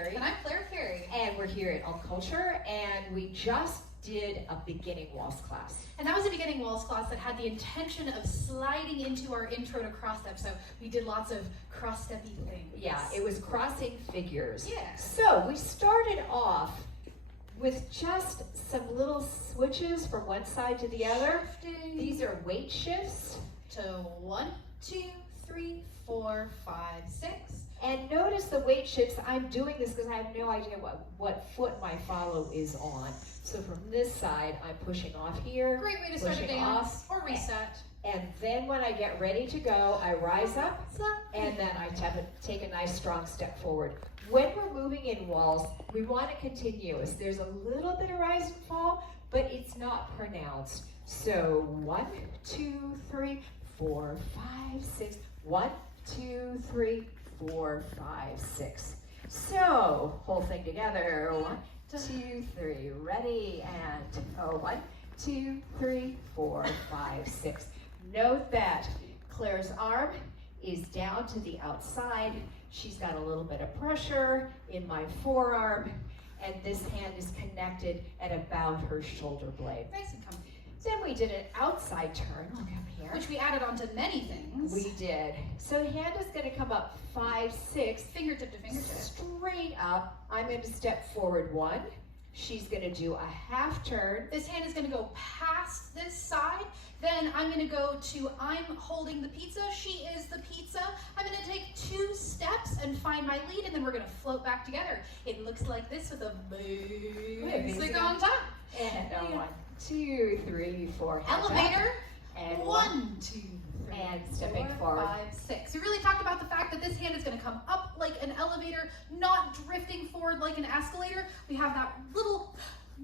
Carey. And I'm Claire Carey. And we're here at Alt Culture, and we just did a beginning waltz class. And that was a beginning waltz class that had the intention of sliding into our intro to cross step. So we did lots of cross-steppy things. Yeah, it was crossing figures. Yeah. So we started off with just some little switches from one side to the other. Shifting. These are weight shifts. So 1, 2, 3, 4, 5, 6. And notice the weight shifts. I'm doing this because I have no idea what foot my follow is on. So from this side, I'm pushing off here. Great way to start a dance or reset. And then when I get ready to go, I rise up and then I take a nice strong step forward. When we're moving in waltz, we want it continuous. There's a little bit of rise and fall, but it's not pronounced. So 1, 2, 3, 4, 5, 6. 1, 2, 3, 4, 5, 6. So whole thing together. 1, 2, 3. Ready and 1, 2, 3, 4, 5, 6. Note that Claire's arm is down to the outside. She's got a little bit of pressure in my forearm, and this hand is connected at about her shoulder blade. Nice and comfy. Then we did an outside turn. Look up here. Which we added onto many things. We did. So hand is going to come up 5, 6. Fingertip to fingertip. Straight up. I'm going to step forward 1. She's going to do a half turn. This hand is going to go past this side. Then I'm going to go to, I'm holding the pizza. She is the pizza. I'm going to take 2 steps and find my lead, and then we're going to float back together. It looks like this with a music on top. And 1, 2, 3, 4. Elevator. And 1, 2, 3. And stepping 4, forward. 5, 6. We really talked about the fact that this hand is going to come up like an elevator, not drifting forward like an escalator. We have that little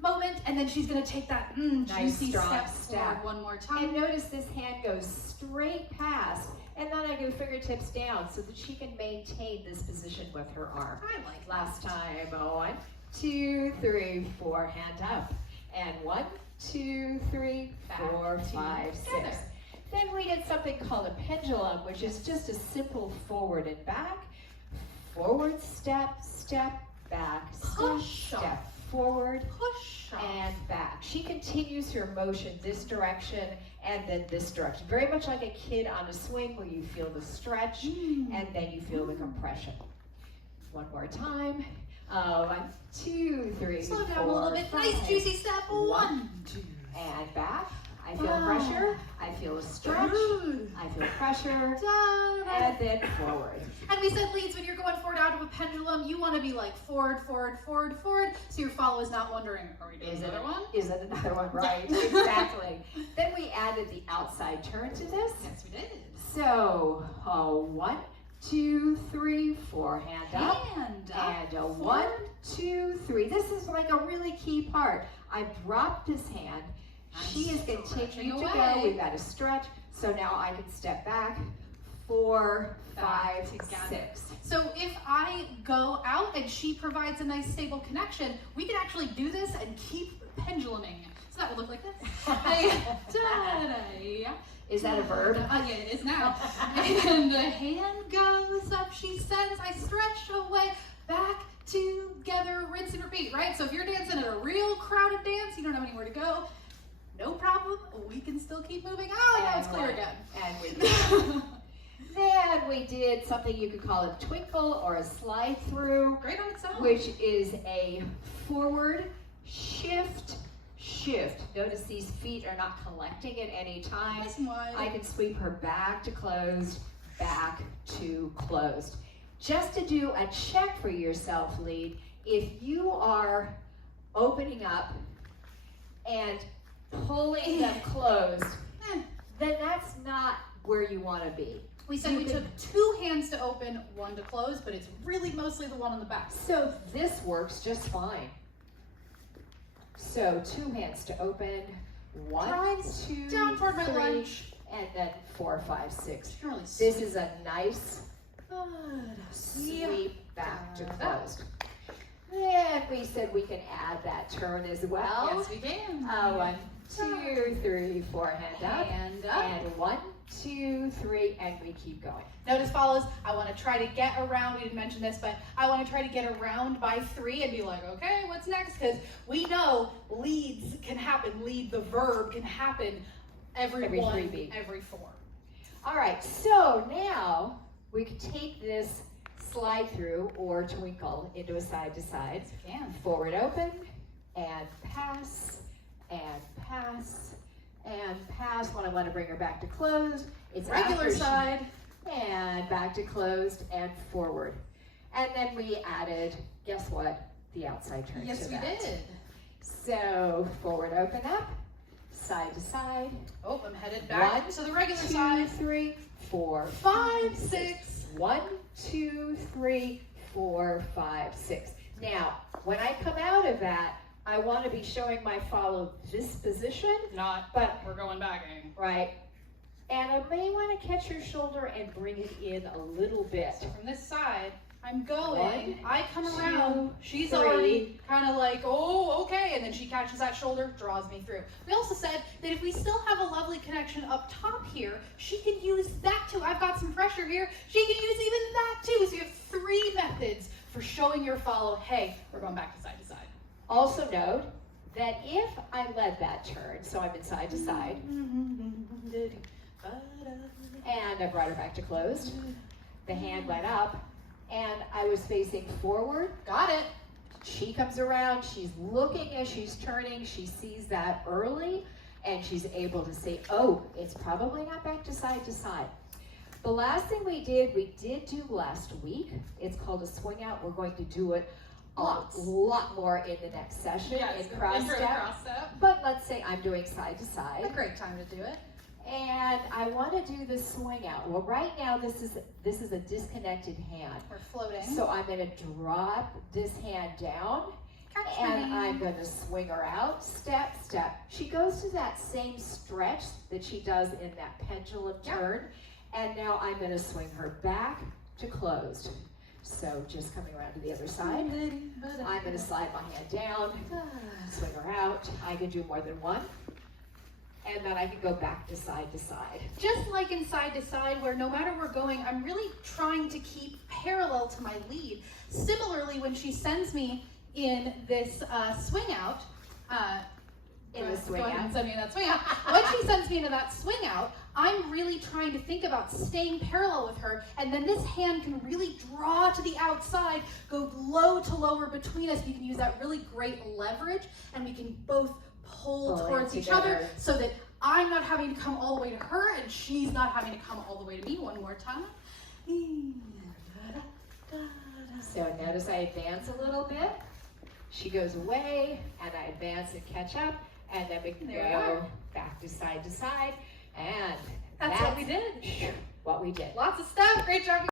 moment, and then she's going to take that nice juicy strong step forward one more time. And notice this hand goes straight past, and then I go fingertips down so that she can maintain this position with her arm. I like Last time. 1, 2, 3, 4. Hand up. And 1, 2, 3, 4, 5, 6. Then we did something called a pendulum, which is just a simple forward and back. Forward, step, step, back, step, forward, push and back. She continues her motion this direction and then this direction. Very much like a kid on a swing where you feel the stretch and then you feel the compression. One more time. 1, 2, 3, Slow 4, down a little bit. 5. Nice juicy step. 1, 2. And back. I feel pressure. I feel a stretch. I feel pressure. And then forward. And we said leads, when you're going forward out of a pendulum, you want to be like forward, forward, forward, forward, so your follow is not wondering, are we doing another one? Is it another one? Right, exactly. Then we added the outside turn to this. Yes, we did. So, 1, 2, 3, 4. Hand up. Hand up. And 1, 2, 3. This is like a really key part. I dropped this hand. She is going to continue to go. We've got to stretch. So now I can step back. 4, 5, 6. So if I go out and she provides a nice stable connection, we can actually do this and keep penduluming. So that would look like this. Is that a verb? Yeah, it is now. And the hand goes up, she says, I stretch away, back, together, rinse and repeat, right? So if you're dancing at a real crowded dance, you don't have anywhere to go, no problem, we can still keep moving. Oh, now it's clear again. And we Then we did something you could call a twinkle or a slide through. Great on its own. Which is a forward shift, shift. Notice these feet are not collecting at any time. Nice and wide. I can sweep her back to closed, back to closed. Just to do a check for yourself, lead, if you are opening up and pulling them closed, then that's not where you want to be. We said we took 2 hands to open, 1 to close, but it's really mostly the one on the back. So this works just fine. So 2 hands to open, 1, 2, down toward my 3, lunge, and then 4, 5, 6. Really This is a nice sweep back to closed. And we said we can add that turn as well. Yes, we can. 1, 2, 3, 4, hand up. Hand up. And 1, 2, 3, and we keep going. Notice follows. I want to try to get around. We didn't mention this, but I want to try to get around by 3 and be like, okay, what's next? Because we know leads can happen. Lead, the verb, can happen every 3 one, beat. every 4. All right, so now we can take this slide through or twinkle into a side to side. Yes, we can. Forward open and pass and pass and pass. When I want to bring her back to closed, it's Regular side. And back to closed and forward. And then we added, guess what? The outside turn Yes, to we that. did. So forward open up, side to side. Oh, I'm headed back 1, to the regular 2, side. 3, 4, 5, 6. 1, 2, 3, 4, 5, 6. Now, when I come out of that, I want to be showing my follow this position, Not, but we're going backing. right. And I may want to catch your shoulder and bring it in a little bit. So from this side, I'm going, 1, I come 2, around, she's 3. already kind of like, oh, okay, and then she catches that shoulder, draws me through. We also said that if we still have a lovely connection up top here, she can use that too. I've got some pressure here, she can use even that too. So you have 3 methods for showing your follow, hey, we're going back to side to side. Also note that if I led that turn, so I'm in side to side, and I brought her back to closed, the hand went up, and I was facing forward. Got it. She comes around, she's looking as she's turning, she sees that early, and she's able to say, oh, it's probably not back to side to side. The last thing we did do last week. It's called a swing out. We're going to do it a lot more in the next session in cross step. But let's say I'm doing side to A side. great time to do it. And I want to do the swing out. Well, right now this is a disconnected hand. We're floating. So I'm going to drop this hand down, Catch and me. I'm going to swing her out, step, step. She goes to that same stretch that she does in that pendulum turn, and now I'm going to swing her back to closed. So just coming around to the other side, I'm going to slide my hand down, swing her out. I can do more than one. And then I can go back to side to side. Just like in side to side, where no matter where we're going, I'm really trying to keep parallel to my lead. Similarly, when she sends me in this swing out, In the swing go ahead out. and send me in that swing out. When she sends me into that swing out, I'm really trying to think about staying parallel with her, and then this hand can really draw to the outside, go low to lower between us. We can use that really great leverage, and we can both pull towards each other so that I'm not having to come all the way to her and she's not having to come all the way to me. One more time. So notice I advance a little bit. She goes away, and I advance and catch up, and then we can There you go are. back to side, and That's what we did. What we did. Lots of stuff. Great job.